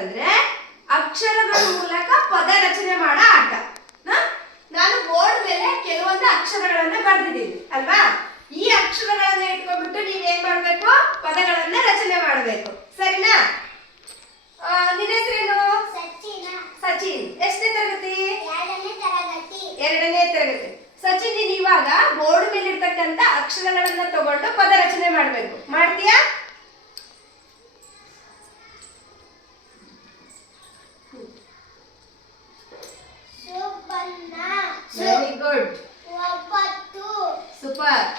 ಅಂತಂದ್ರೆ ಅಕ್ಷರಗಳ ಮೂಲಕ ಪದ ರಚನೆ ಮಾಡೋ ಆಟ ನಾನು ಬೋರ್ಡ್ ಮೇಲೆ ಕೆಲವೊಂದು ಅಕ್ಷರಗಳನ್ನ ಬರೆದಿದ್ದೀನಿ ಅಲ್ವಾ ಈ ಅಕ್ಷರಗಳನ್ನ ಇಟ್ಕೊಂಡ್ಬಿಟ್ಟು ನೀವ್ ಏನ್ ಮಾಡ್ಬೇಕು ಪದಗಳನ್ನ ರಚನೆ ಮಾಡಬೇಕು ಸರಿನಾ ನಿನ್ನ ಹೆಸರೇನು ಸಚಿನ್ ಎಷ್ಟನೇ ತರಗತಿ ಎರಡನೇ ತರಗತಿ ಸಚಿನ್ ನೀನ್ ಇವಾಗ ಬೋರ್ಡ್ ಮೇಲೆ ಇರ್ತಕ್ಕಂತ ಅಕ್ಷರಗಳನ್ನ ತಗೊಂಡು ಪದ ರಚನೆ ಮಾಡ್ಬೇಕು ಮಾಡ್ತೀಯಾ good. Super.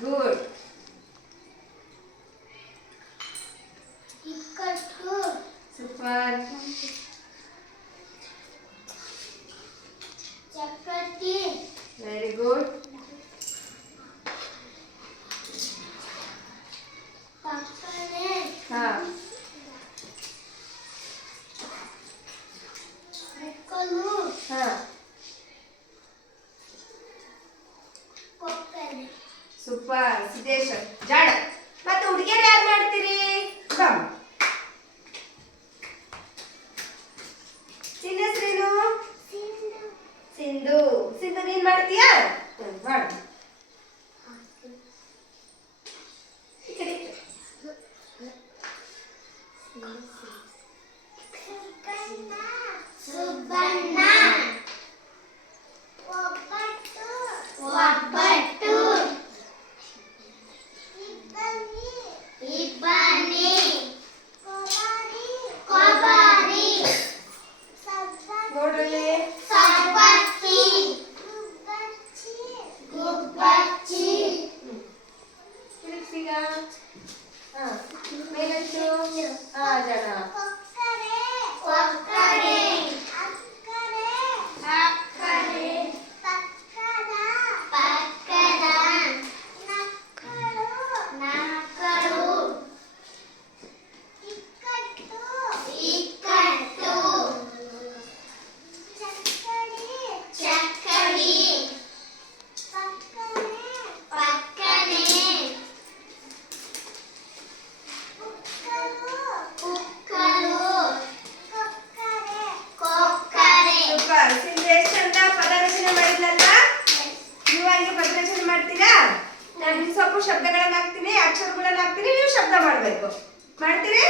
Good Ufa, se deixa. Jada! ಹಂಗೆ ಪ್ರೆಸೆಂಟೇಷನ್ ಮಾಡ್ತೀರಾ ನಾನು ಸ್ವಲ್ಪ ಶಬ್ದಗಳನ್ನ ಹಾಕ್ತೀನಿ ಅಕ್ಷರಗಳನ್ನ ಹಾಕ್ತೀನಿ ನೀವು ಶಬ್ದ ಮಾಡಬೇಕು ಮಾಡ್ತೀರಿ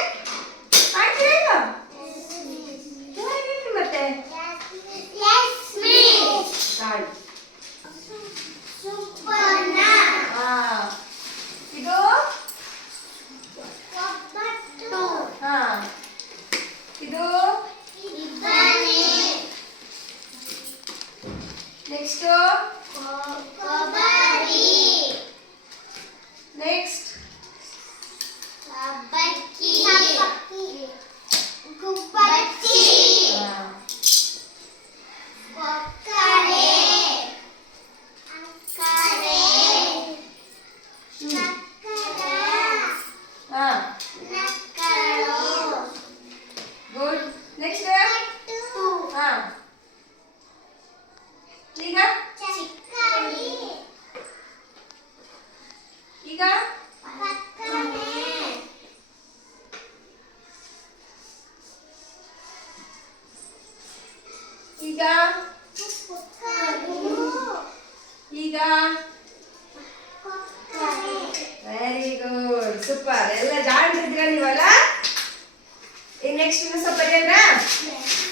ಮಾಡ್ತೀರಿ ಮತ್ತೆ ಇದು ಇದು next Cocoba. Very good super ಎಲ್ಲ ಜಾಣ್ ನೀವಲ್ಲ ಇನ್ ನೆಕ್ಸ್ಟ್ ಸ್ವಲ್ಪ